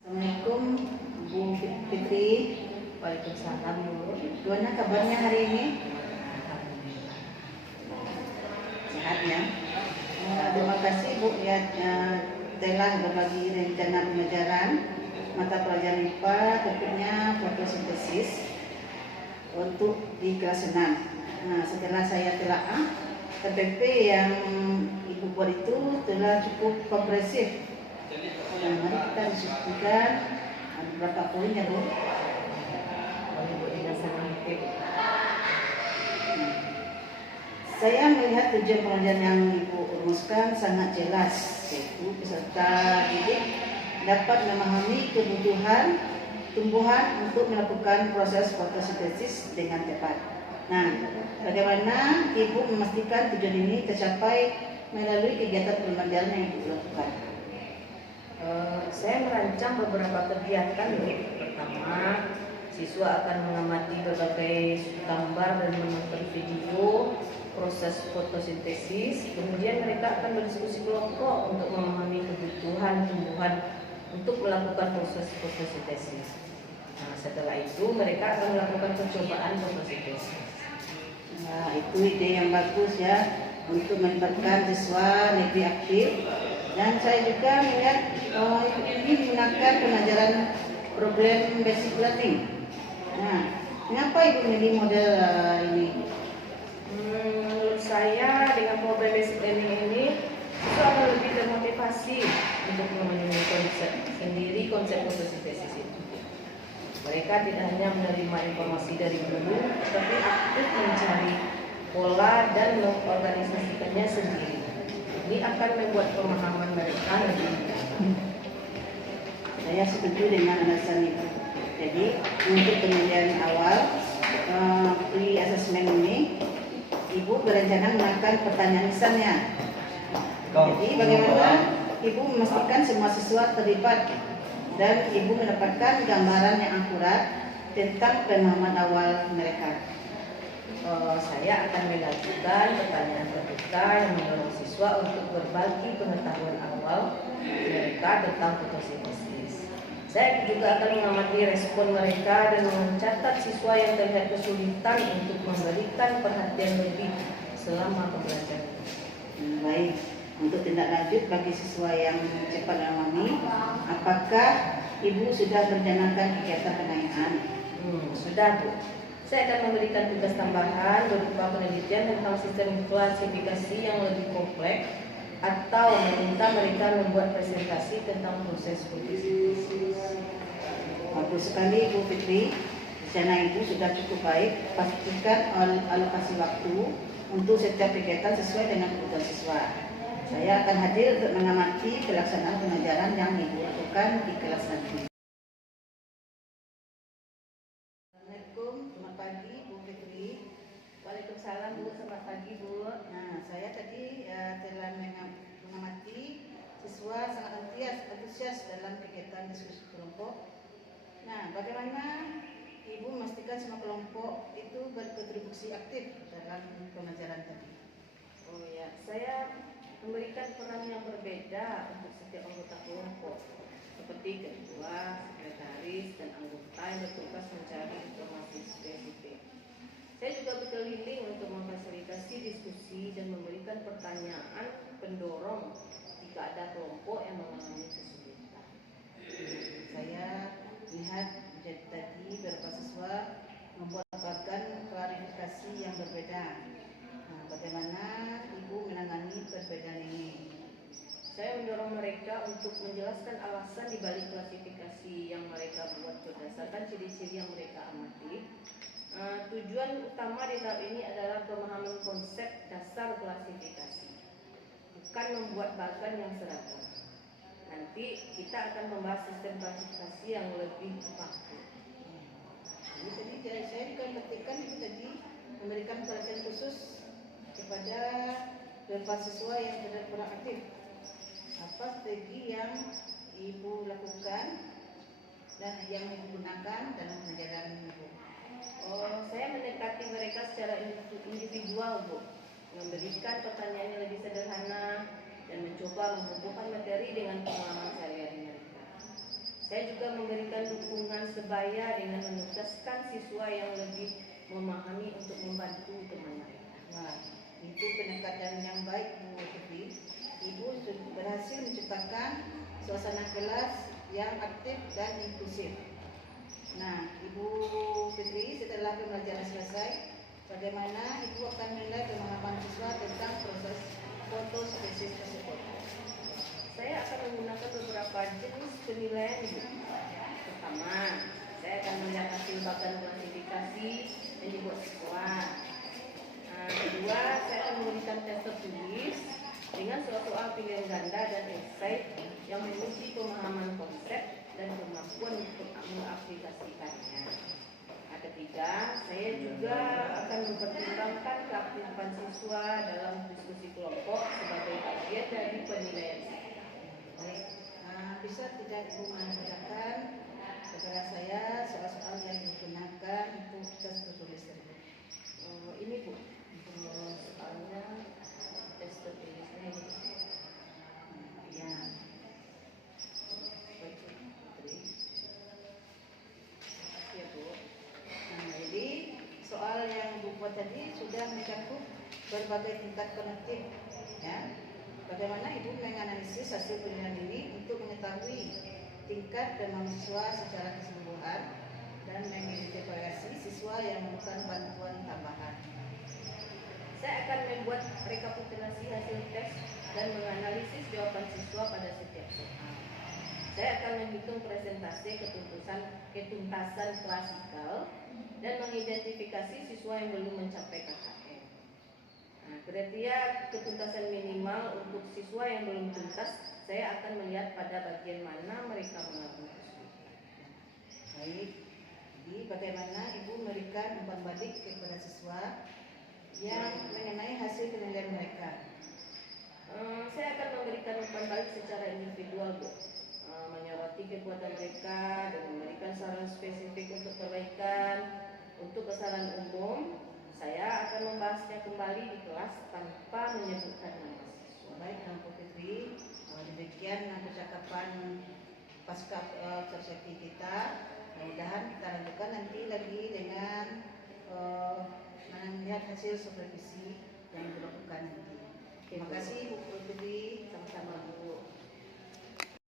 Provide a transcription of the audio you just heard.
Assalamualaikum Bu Fitri. Waalaikumsalam Bu. Gimana kabarnya hari ini? Sehat ya? Terima kasih Bu ya telah berbagi rencana pembelajaran mata pelajaran IPA, topiknya fotosintesis untuk di kelas 6. Nah, setelah saya telaah, TPP yang Ibu buat itu telah cukup komprehensif. Nah, mari kita diskusikan beberapa poin ya Bu. Saya melihat tujuan pelajaran yang Ibu rumuskan sangat jelas, yaitu peserta didik dapat memahami kebutuhan tumbuhan untuk melakukan proses fotosintesis dengan tepat. Nah, bagaimana Ibu memastikan tujuan ini tercapai melalui kegiatan pembelajaran yang Ibu lakukan? Saya merancang beberapa kegiatan. Pertama, siswa akan mengamati berbagai gambar dan menonton video proses fotosintesis. Kemudian mereka akan berdiskusi kelompok untuk memahami kebutuhan tumbuhan untuk melakukan proses fotosintesis. Nah, setelah itu mereka akan melakukan percobaan fotosintesis. Nah, itu ide yang bagus ya untuk melibatkan siswa lebih aktif. Dan saya juga melihat ini menggunakan pengajaran problem basic learning. Nah, mengapa Ibu memilih model ini? Menurut saya dengan problem basic learning ini siswa akan lebih termotivasi untuk memenuhi konsep fotosintesis itu. Mereka tidak hanya menerima informasi dari guru, tapi aktif mencari pola dan mengorganisasikannya sendiri. Ini akan membuat pemahaman mereka lebih dalam. Saya setuju dengan alasan Ibu. Jadi untuk penilaian awal pre-assessment ini, Ibu berencana melakukan pertanyaan lisannya. Jadi bagaimana Ibu memastikan semua siswa terlibat dan Ibu mendapatkan gambaran yang akurat tentang pemahaman awal mereka? Saya akan melakukan pertanyaan terbuka yang mendorong siswa untuk berbagi pengetahuan awal mereka tentang fotosintesis. Saya juga akan mengamati respon mereka dan mencatat siswa yang terlihat kesulitan untuk memberikan perhatian lebih selama pembelajaran. Baik, untuk tindak lanjut bagi siswa yang cepat memahami, apakah Ibu sudah merencanakan kegiatan pengayaan? Sudah Bu. Saya akan memberikan tugas tambahan berupa penelitian tentang sistem klasifikasi yang lebih kompleks atau meminta mereka membuat presentasi tentang proses fotosintesis. Bagus sekali Bu Fitri, rencana Ibu sudah cukup baik. Pastikan alokasi waktu untuk setiap kegiatan sesuai dengan kebutuhan siswa. Saya akan hadir untuk mengamati pelaksanaan pengajaran yang Ibu lakukan di kelas nanti. Assalamualaikum, selamat pagi Bu Fitri. Waalaikumsalam Bu, selamat pagi Bu. Nah, saya tadi telah mengamati siswa sangat antusias dalam kegiatan diskusi kelompok. Nah, bagaimana Ibu memastikan semua kelompok itu berkontribusi aktif dalam pembelajaran tadi? Oh ya, saya memberikan peran yang berbeda untuk setiap anggota kelompok, seperti ketua, sekretaris, dan anggota yang bertugas mencari informasi spesifik. Saya juga berkeliling untuk memfasilitasi diskusi dan memberikan pertanyaan pendorong jika ada kelompok yang mengalami kesulitan. Saya lihat tadi beberapa siswa membuat klarifikasi yang berbeda. Nah, bagaimana Ibu menangani perbedaan ini? Saya mendorong mereka untuk menjelaskan alasan dibalik klasifikasi yang mereka buat berdasarkan ciri-ciri yang mereka amati. Tujuan utama di tahap ini adalah pemahaman konsep dasar klasifikasi, bukan membuat bagan yang seragam. Nanti kita akan membahas sistem klasifikasi yang lebih baku. Jadi saya juga ketika Ibu tadi memberikan perhatian khusus kepada beberapa siswa yang tidak kurang aktif. Apa strategi yang Ibu lakukan dan yang Ibu gunakan dalam pengajaran Ibu? Saya mendekati mereka secara individual Bu, memberikan pertanyaan yang lebih sederhana dan mencoba menghubungkan materi dengan pengalaman sehari-hari mereka. Saya juga memberikan dukungan sebaya dengan menugaskan siswa yang lebih memahami untuk membantu teman mereka. Wah, itu pendekatan yang baik Bu Fitri. Ibu berhasil menciptakan suasana kelas yang aktif dan inklusif. Nah, Ibu Fitri, setelah pembelajaran selesai, bagaimana Ibu akan menilai pemahaman siswa tentang proses fotosintesis tersebut? Saya akan menggunakan beberapa jenis penilaian Ibu. Pertama, saya akan melihat hasil bagan klasifikasi yang dibuat siswa. Kedua, saya akan memberikan tes tertulis dengan soal-soal pilihan ganda dan esai yang menguji pemahaman konsep dan kemampuan untuk mengaplikasikannya. Ketiga, saya juga akan mempertimbangkan keaktifan siswa dalam diskusi kelompok sebagai bagian dari penilaian. Baik, bisa tidak Ibu menanyakan kepada saya soal-soal yang digunakan untuk tes tertulis tersebut? Ini Bu, soalnya tes tertulisnya ini. Ya. Baik, Putri. Terima kasih ya Bu. Nah, jadi soal yang Bu buat tadi sudah mencakup berbagai tingkat kognitif, ya. Bagaimana Ibu menganalisis hasil penilaian ini untuk mengetahui tingkat kemampuan siswa secara keseluruhan dan mengidentifikasi siswa yang memerlukan bantuan tambahan? Saya akan membuat rekapitulasi hasil tes dan menganalisis jawaban siswa pada setiap soal. Saya akan menghitung presentasi ketuntasan klasikal dan mengidentifikasi siswa yang belum mencapai KKM. Kriteria ketuntasan minimal untuk siswa yang belum tuntas, saya akan melihat pada bagian mana mereka mengalami kesulitan. Baik, jadi bagaimana Ibu memberikan umpan balik kepada siswa yang mengenai hasil penilaian mereka? Saya akan memberikan umpan balik secara individual, Bu. Menyoroti kekuatan mereka dan memberikan saran spesifik untuk perbaikan. Untuk kesalahan umum, saya akan membahasnya kembali di kelas tanpa menyebutkan nama siswa. Baik, Bu Fitri, demikian percakapan pasca observasi kita. Mudah-mudahan kita lanjutkan nanti lagi dengan melihat hasil supervisi yang dilakukan nanti. Terima kasih Bu Fitri, sama-sama Bu.